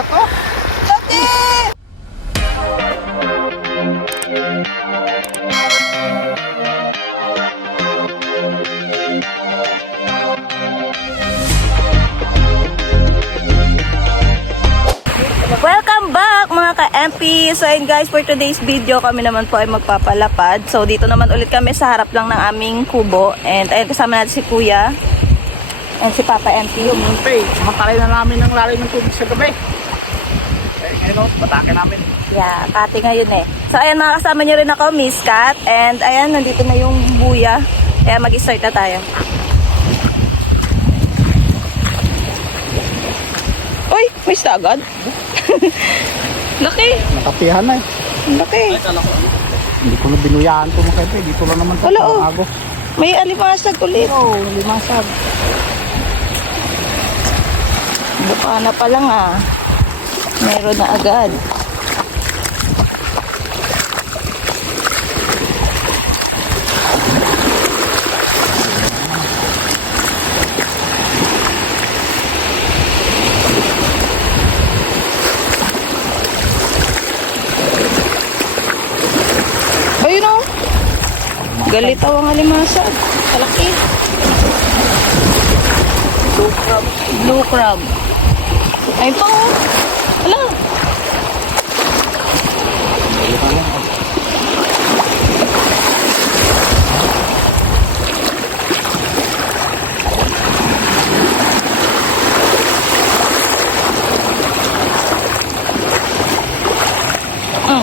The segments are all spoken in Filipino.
Lako! Laki! Welcome back mga ka-MP! So ayun guys, for today's video kami naman po ay magpapalapad. So dito naman ulit kami sa harap lang ng aming kubo. And ayun, kasama natin si Kuya. And si Papa MP. Yung munti, makalay na namin ng lalim ng tubig sa gabi. Eh, ngayon, patake namin. Yeah, kati ngayon eh. So ayan, mga kasama niyo rin ako, Miss Kat. And ayan, nandito na yung buya. Kaya mag-start na tayo. Uy, may isda agad. Laki. Nakapihan na eh. Laki. Hindi ko na binuyaan ito mga kaibigan. Dito lang naman ito. Wala, oh. Agos. May alimasag ulit. Oo, limasag. Buka na pa lang ah. Meron na agad. Ayun o. Galitaw ang alimasag. Kalaki. Blue crab. Blue crab. Ayun pa oh. Ala.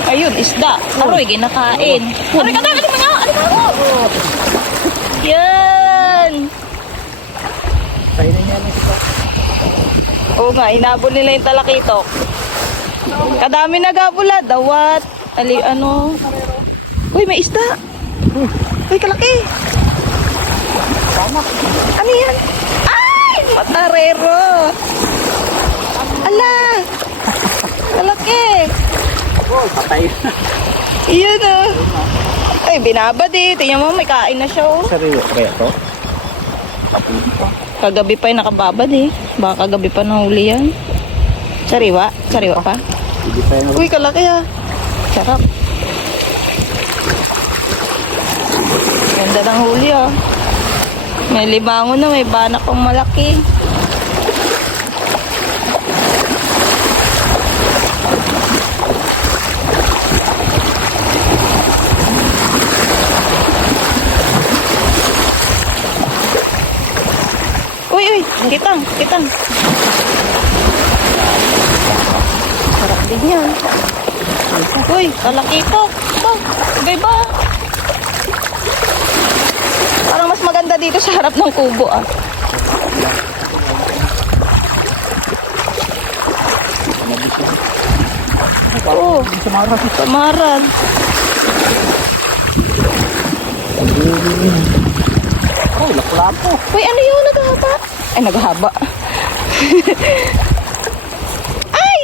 Ayun, isda. Aroy, ginakain. Aroy, kagagali mo nga. Ano ba ako? Yan. Kainin niya na ito. Oo nga, inabol nila yung talakitok. Kadami nagabula. Dawat. Ano. Uy, may isda. Uy, kalaki. Ano yan? Ay, matarero. Ala. Kalaki. Oh, patay. Iyan oh. Ay, binabad eh. Tingnan mo, may kain na siya oh. Sariwa kaya ito? Kagabi pa yung nakababad eh. Baka kagabi pa nahuli yan. Sariwa? Sariwa pa? Hindi pa yung... Uy, kalaki ah. Sarap. Ganda ng huli ah. May libangon na, may banak pang malaki. Uy, kitang. Sarap din yan. Uy, kalaki ito. Ito, iba. Parang mas maganda dito sa harap ng kubo ah. Oo, samaran. Oh, lapo-lapo. Uy, ano yun? Naghahaba? Ay, naghahaba. Ay!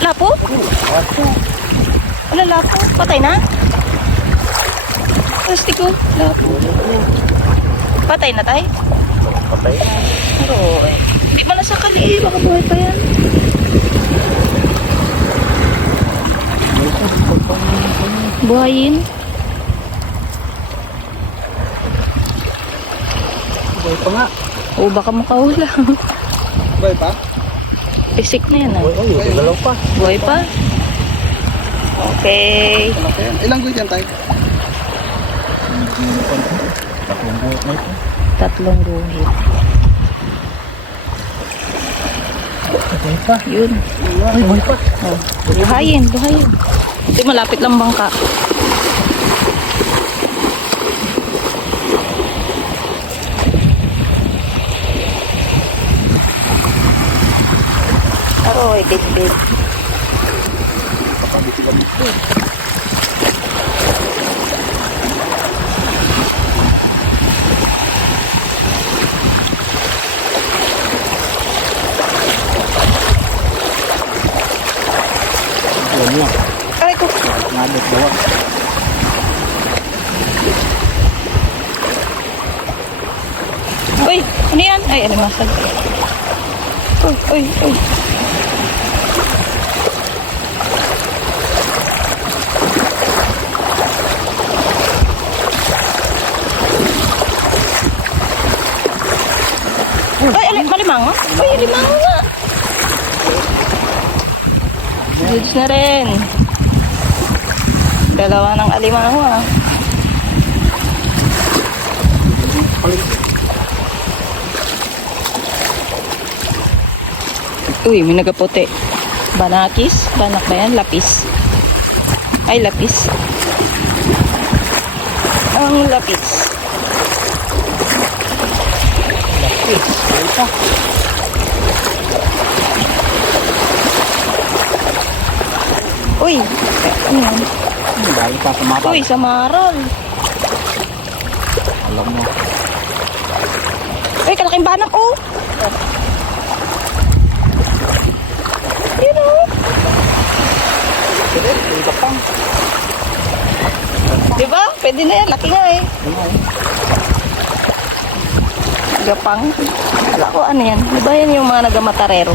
Lapo? Ano, lapo? Patay na? Plastiko, lapo. Patay na tayo? Patay. Pero, hindi man nasakali eh. Baka buhay pa yan. Buhayin. Buhay pa nga. O, baka makahula. Buhay pa? Pisik na yan ah. Buhay, dalaw pa. Buhay pa? Okay. Ilang guhit yan tayo? Tatlong guhit na ito. 3 guhit. Buhay pa. Yun. Ay, buhay pa. Oh, buhayin. Ito malapit lang bangka. Aroy, bit. Aray ko. Nabot daw. Uy, ano yan? Ay, alimasag. Uy. alimango? Uy, alimango nga. Goods na rin. Dalawa ng alimango ah. Uy, may nagaputi. Banakis? Banak ba yan? Lapis. Ay, lapis. Ang lapis. Uy, ano yan? Dahil pa sa mata. Uy, samaral. Alam mo. Uy, kalaking banak oh. Yun oh. Ito pang. Diba? Pwede na yan. Laki nga eh. Gapang. Wala ko ano yan. Diba yan yung mga nagamatarero?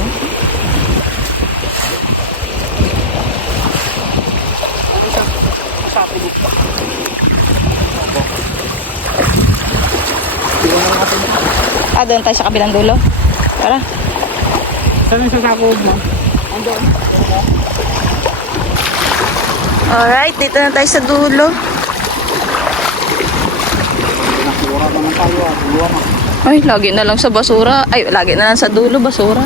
Ah, doon tayo sa kabilang dulo. Tara. Saan yung sasako mo? Andun. Alright, dito na tayo sa dulo. Nakura naman tayo. Luwa na. Ay, lagi na lang sa basura. Ay, lagi na lang sa dulo, basura.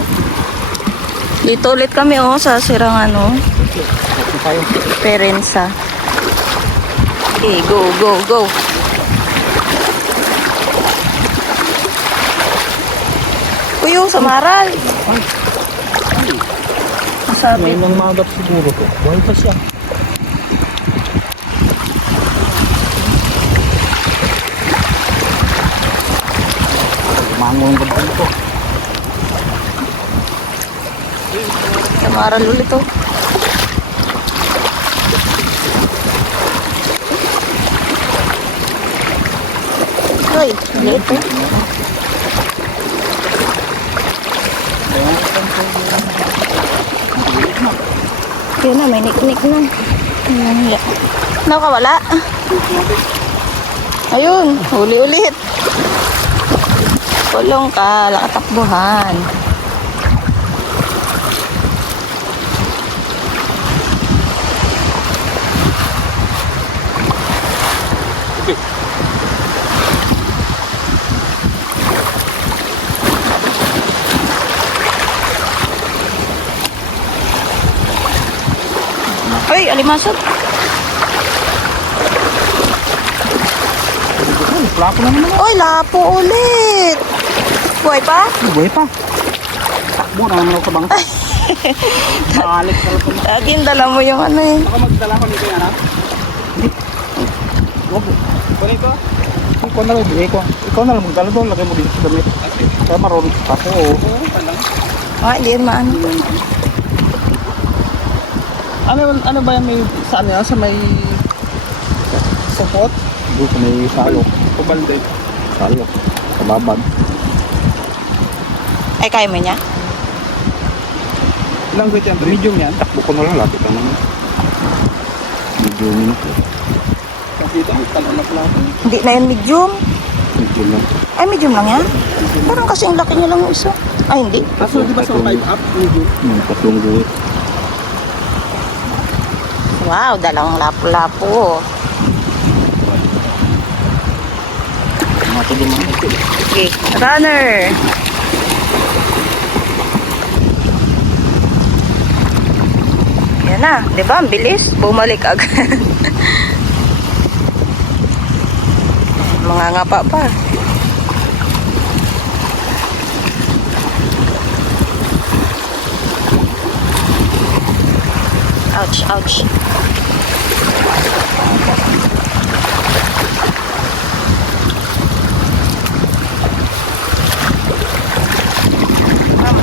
Dito ulit kami oh, sa sirang ano, Ito tayo. Perensa. Okay, go, go, go. Uy, oh, samaral. Sabi. May nang magat siguro to. Buhay pa siya. Mango ang gabi ko. Samaral ulit oh. Uy, ulit oh. Yun na, may niknik na. Nakawala. Ayun, huli ulit. Kulong ka, lakatakbuhan. Ay, alimasot. Lapo na naman. Oy, lapo ulit. Buhay pa? Buhay pa. Takbo na naman ako sa bangka. Nakalit na lang. Laging dala mo yung ano eh. Ako magdala ko nito yan ha? Hindi. Wag. Kunin ko. Ikaw na lang. Ikaw na lang magdala doon. Lagay mo dito sa damit. Kaya marunong ako. Ah, hindi yan maano. Ano ba yan may saan yan? Sa may support? Doon sa may salok. Kubalde. Salok. Sa babad. Ay, kaya mo niya? Ilang weight yan? Medium yan. Takbo ko na lang. Lapit lang naman. Medium yun. Kasi ito may talanak lang. Hindi na yan medium. Medium lang. Ay, medium lang yan? Parang kasi ang laki niya lang yung isa. Ay, hindi. Kaso di ba sa 5 up? Medium. Tatlong guhit. Wow, dalawang lapo-lapo. Mati din mga ito. Okay, runner. Yan na, di ba? Ang bilis. Bumalik agad. Mga ngapa pa. Ouch, ouch.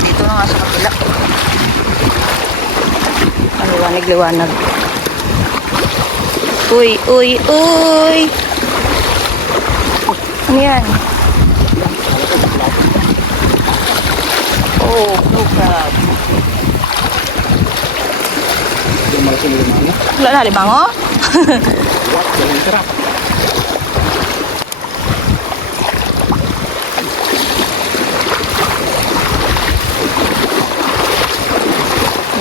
Dito na nga sa kabila. Liwanag-liwanag. Uy, uy, uy! Ano yan? Oh, no crab. Yung malaki na limano. Wala na, libango? What? Yung sarap.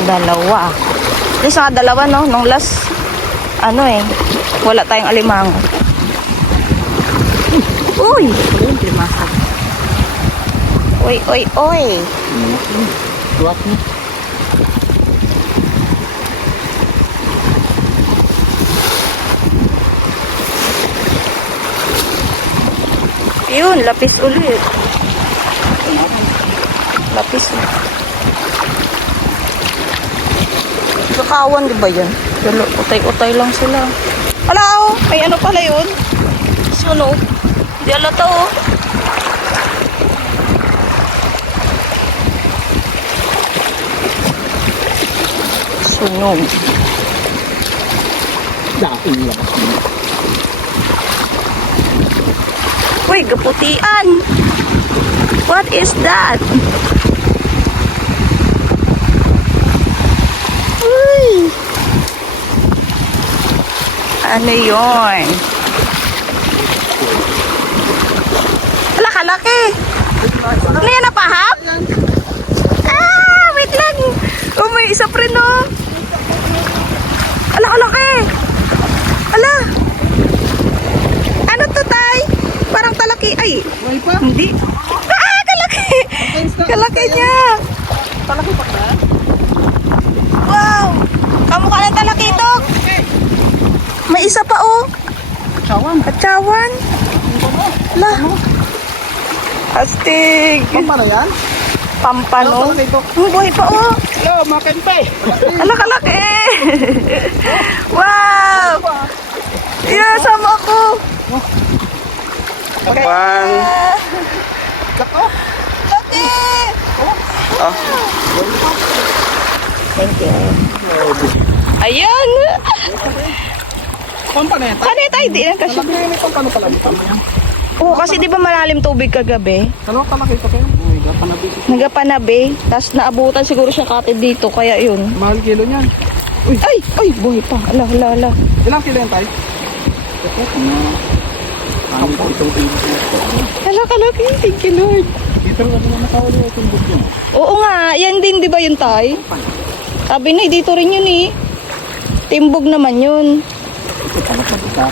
Dalawa. At least nga dalawa, no? Nung last, ano eh, wala tayong alimango. Uy! Uy, uy, uy! Luwak niya. Yun, lapis ulit. Lapis. Kakawan, di ba yun? Utay-utay lang sila. Ala, oh! May ano pala yun? Sunog. Di alata, oh. Sunog. Dating labas niya. Uy, kaputian. What is that? Uy. Ano yun? Ala, kalaki. Ano yan, napahap? Ah, wait lang. Oh, may isa pa rin, oh. Ala, kalaki. Ala. Ano to, tay? Parang talaki. Ay, Buhay pa? hindi. Ah, kalaki. Kalaki niya. Talaki pa ka? Wow. Kamukha ng talakitok. May isa pa, oh. Sawan. Katsawan. Ala. Astig. Pampara yan? Pampano. Buhay pa, oh. Hello, makin pa eh. Ala, kalaki. Wow. Yeah, sama ako. Kapang. Ah, Lako. laki. Ah. Thank you. Ayan. Pampano yan? Ano tayo? Di lang kasi. Talaki na yan. May pampano pala. Oo, kasi di ba malalim tubig kagabi? Dalawa talaki pa kayo. May gapanabi. Nagapanabi. Tapos naabutan siguro siya katid dito. Kaya yun. Mahal kilo niyan. Ay, buhay pa. Ala, ala, ala. Ilang kilo yan tayo? Ala, kalaki. Thank you, Lord. Dito rin ako na nakawali itong bugyo. Oo nga. Yan din, di ba yun, tay? Sabi na, dito rin yun eh. Timbog naman yun. Ito pala sa bita.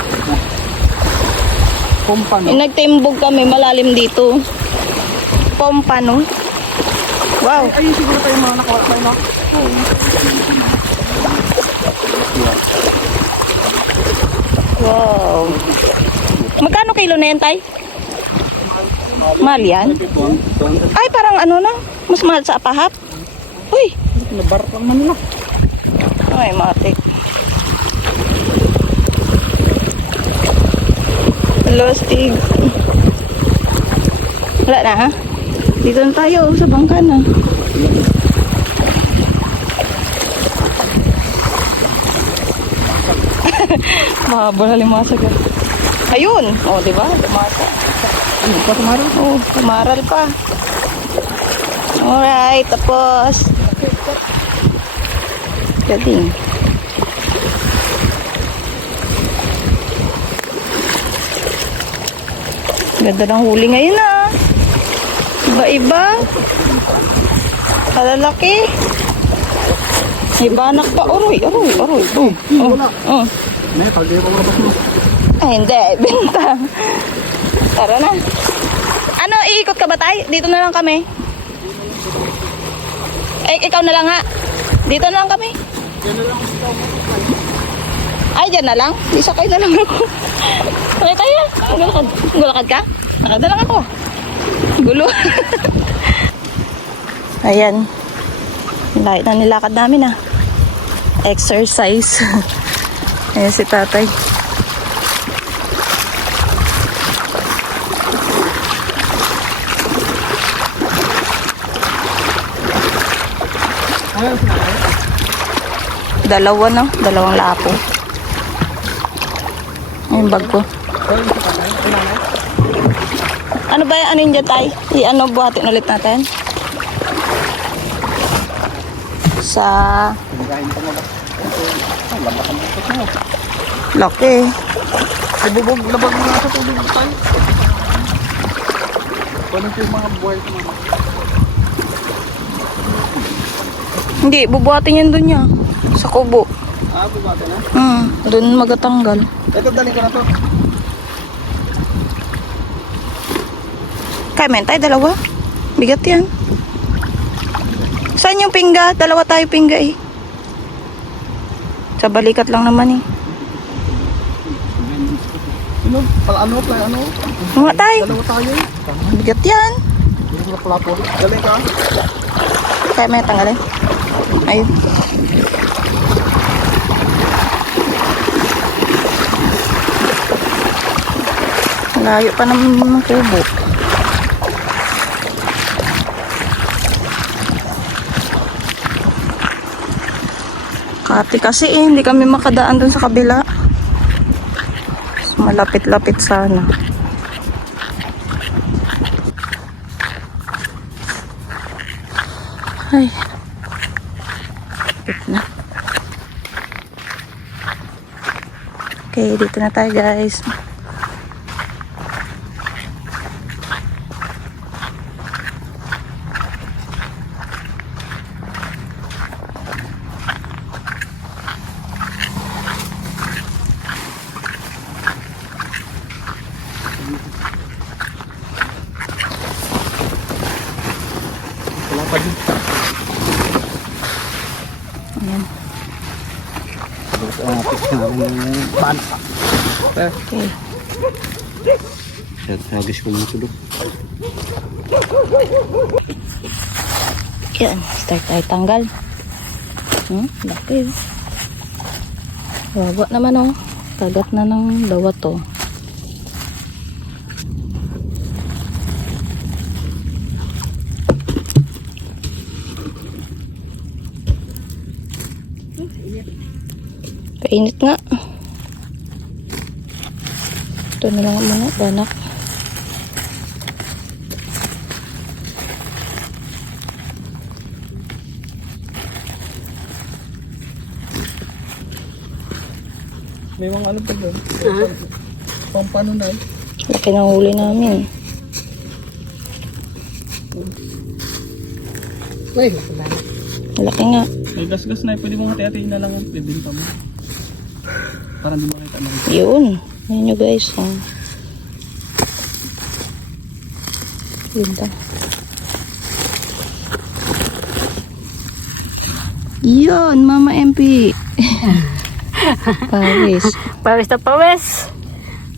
Pampano. Nagtimbog kami, malalim dito. Pompano. Wow. Ayun siguro tayo mga nakawala tayo na. Wow. Magkano kilo na yan, tay? Mahal yan? Ay, parang ano na. Mas mahal sa apahap. Uy. Nabar pa man na. Ay, matik. Lustig. Wala na, ha? Dito na tayo, sa bangka na. Mahaba na limasag. Ayun! O, di ba? Limasag. Ano pa tumaral? Oh, tumaral pa. Alright, tapos. Galing. Ganda ng huli ngayon, ah. Iba-iba. Kalalaki. May banak pa. Aroy, aroy, aroy. Wala. Oh. May kalde ko labas mo. Ay, hindi. Benta. Tara na. Ano, iikot ka ba tayo? Dito na lang kami. Eh, ikaw na lang ha. Dito na lang kami. Ay, dyan na lang. Isakay na lang ako. Sakay tayo. Gulakad ka? Sakay na lang ako. Gulo. Ayan. Lahat na nilakad namin, ah. Exercise. Ayan si tatay. Dalawa, no? Dalawang lapo. Ayun, bag ko. Ano ba yan? Ano yun dyan, tay? I-ano, buhatin ulit natin. Sa... Laki. Ibubog, labag mo nga sa tubig tayo. Paano yung mga buhay ko mga? Hindi, bubuhatin yan dun niya. Sa kubo. Bubata na. Dun magatanggal. Ito, dali ko na to. Kaya mentay, dalawa. Bigat yan. Saan yung pingga? Dalawa tayo pingga eh. Sa balikat lang naman eh. Ano? Ano? Mga tayo. Dalawa tayo eh. Bigat yan. Dito na pala po. Dali ka. Kaya may tanggalin. Ayun. Layo pa naman ng kubo. Kati kasi hindi kami makadaan dun sa kabila. So, malapit-lapit sana. Ay. Lapit na. Okay, dito na tayo guys. Wala pa din. Ayan. Okay. Hagis ko muna ito. Yan, start tayo tanggal. Laki. Wawa naman oh. Kagat na ng dawa to. Kainit nga. Ito na lang muna, banak. May mga ano pa doon? Pampano na eh. Laki ng huli namin. Ay, laki na. Laki nga. May gas-gas na eh. Pwede mong hati-hatiin na lang yung bibinta mo. Para hindi makita mo. Yun. Ayan nyo guys. Ganda. Yun, Mama MP. Pawis. Pawis na pawis.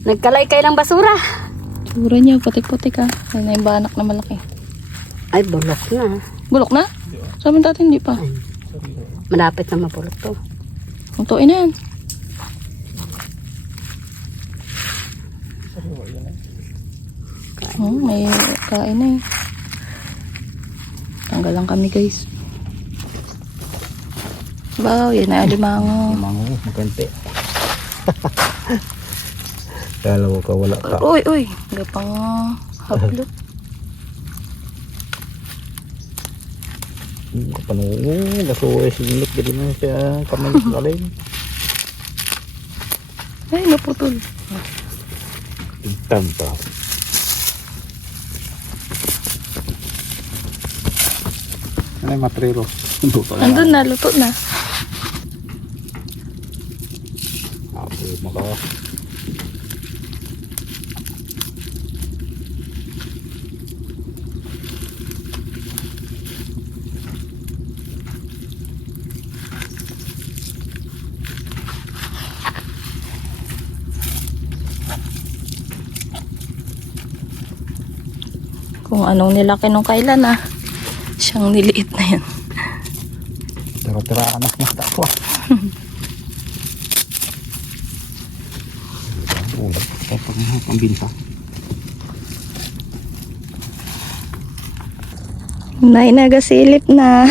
Nagkalay-kay ng basura. Tsura niya, putik-putik ha. Ayan na yung banak na malaki. Ay, bulok na. Bulok na? Sabi natin hindi pa. Malapit na mapulok to. Untuin na yan. May kain na eh. Tanggal lang kami guys. Wow, yan na alimango. Mango, magkante. Kala mo ka wala ka. Uy. Gapang hablot. Kapanungo, nasuwa sinilip jadi na siya kamay galing. Ay, naputol. Pintam pa. Ano yung matrero? Andun na, luto na. Ako maka. Kung anong nilaki nung kailan siyang niliit na yan. Tira-tira anak na tawa. Ulat. Kaya pambinsa. Nagasilip na.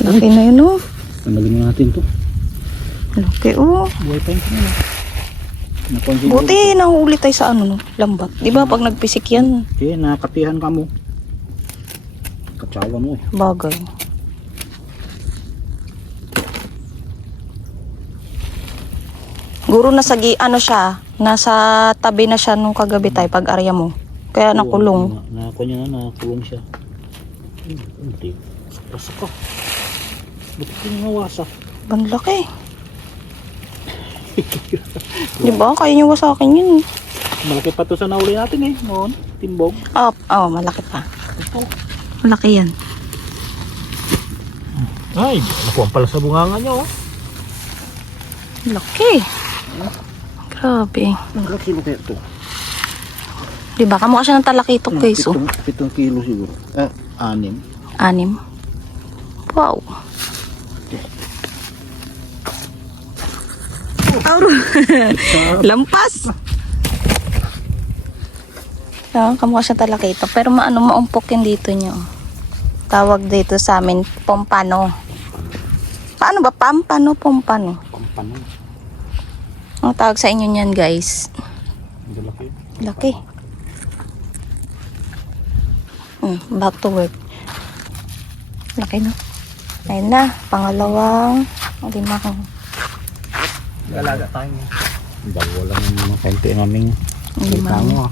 Laki na yun oh. Tanggalin natin to. Laki oh. Buhay pa yun. Buti nahuli tayo sa ano no, lambat. Di ba pag nagpisik yan? Okay, nakatihan ka mo. Katsawa mo eh. Bagay. Guro nasa ano siya, nasa tabi na siya nung kagabi tayo pag-arya mo. Kaya nakulong. Nakakulong siya. Hindi. Basta ko. Bakit yung nawasa? Ang laki. Di ba? Kaya nyo sa akin yun. Malaki pa to sa nahuli natin eh. Noon. Timbog. Oh, malaki pa. Ito. Malaki yan. Ay, nakuha pala sa bunganga nyo. Laki. Grabe. Ang laki mo kaya ito. Di ba? Kamukha siya ng talakitok guys. Oh. 7 kilo siguro. 6. 6. Wow. Auro. Lampas. Kamukha siya talakitok. Pero maumpok yun dito nyo. Tawag dito sa amin, pompano. Paano ba? Pampano, pompano. Pampano. Ang tawag sa inyo niyan guys. Ang laki. Laki. Back to work. Laki no? Ayun na. Pangalawang. Limang. Galaga tayo. Dalawa lang yung kaunti ang aming Limang.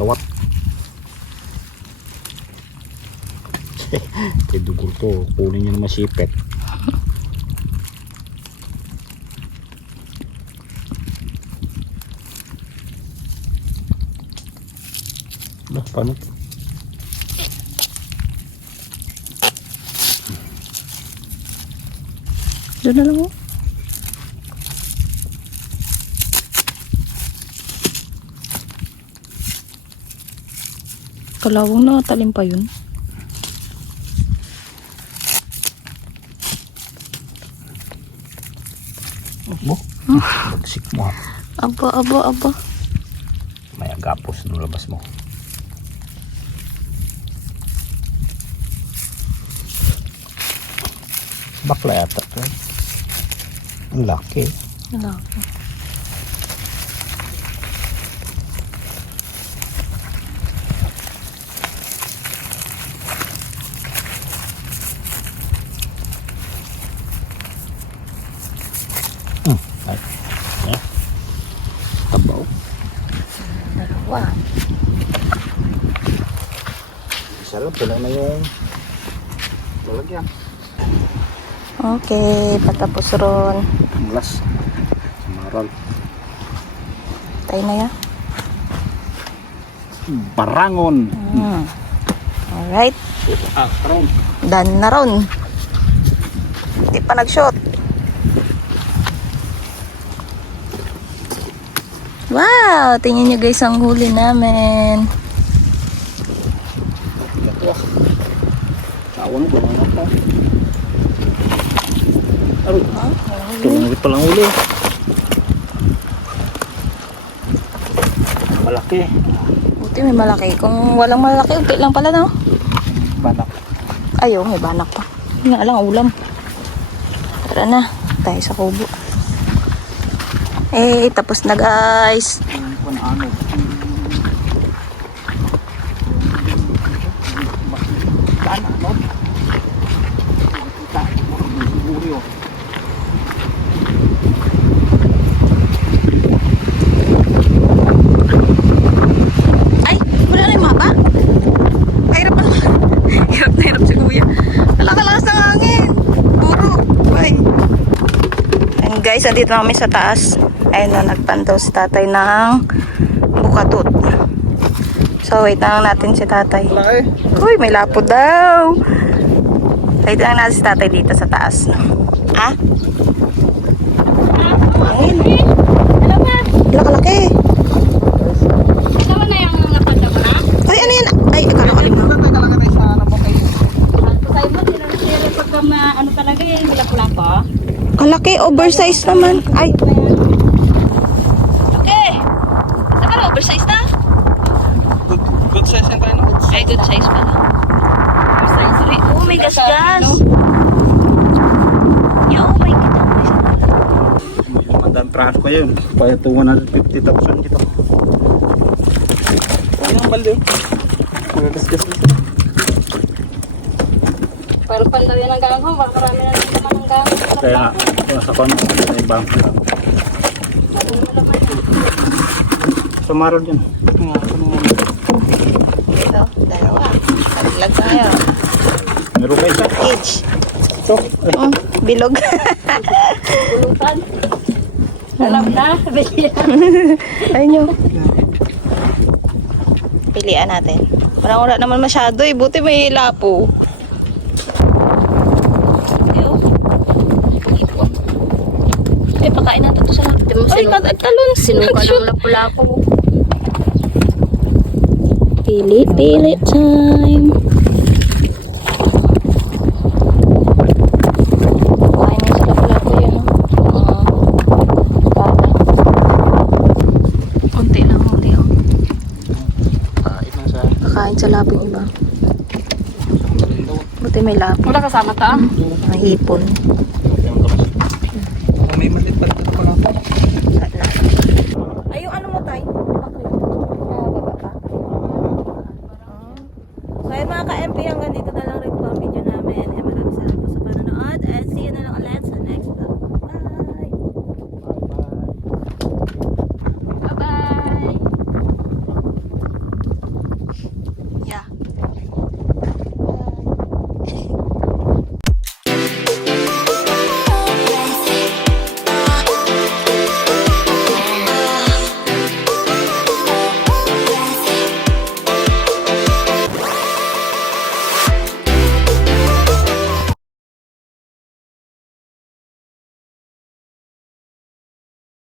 Dawat. Kaya dugol to. Kunin nyo na masipet. Paano to? Doon na lang oh. Kalawang na talim pa yun. Bagsik mo ha. Aba. May agapos nung labas mo. Bakla yata to. Ang laki. Laki. Ay. Yeah. Tabaw. Dalawa. Isa lang. Pula na yung lalagyan. Okay, patapos ron. Ang last. Samaral. Tayo na ya. Barangon. Alright. Ron. Done na ron. Hindi pa nag-shot. Wow! Tingnan nyo guys ang huli namin. Tawa mo ba mga pa? Aroy. Tumangit palang uli. Malaki. Buti may malaki. Kung walang malaki, okay lang pala no? Banak. Ayaw, may banak pa. Hindi nga lang ulam. Tara na. Tayo sa kubo. Tapos na guys. Ano? Ay, wala na yung mapa. Hirap pa naman. Hirap na hirap si kuya. Nakakalakas ng hangin. Puro. Bye. And guys, andito na kami sa taas. Ayun na, nagpantaw si tatay ng bukatot. So, wait na lang natin si tatay. Uy, may lapo daw. Wait lang natin si tatay dito sa taas. Ha? Ayun. Laki-laki. Dalawa na yung napanda mo na? Ay, ano yan? Ay, akala ko lima. Sa'yo mo, tinatira pagka ano talaga yung lapo-lapo. Kalaki, oversize naman. Ay. Okay. Saka na, oversize na? Good size yan tayo. Ay, good size pala. Oversize. Ay, oh my gosh, gas. Yeah, oh my God. Madang trash ko yun. Kaya ito 150,000 dito. Ano yung balde? Magagasgas na. Pero pandaw yan ang gangho, marami na rin naman ang gangho. Kaya sa kono, may bank lang. Sumarol dyan. Ito, dalawa. Talag tayo. Meron pa isa. Cage. Ito. Bilog. Pulutan. Alam na. Ayun nyo. Pilian natin. Parang wala naman masyado eh. Buti may lapo. Eh, pakain natin ito sa lapo. Ay, talon. Sinuka ng lapu-lapu. Pili time. Pakain na sa lapo-lapo yan. Bata. Kunti lang huli oh. Pakain sa lapo yung iba. Buti may lapo. Wala kasama ta. Mahipon. May malit pa dito pala. Ay, yung ano mo, Tay? Baba pa. So, ayun mga ka-MP, hanggang dito na lang rin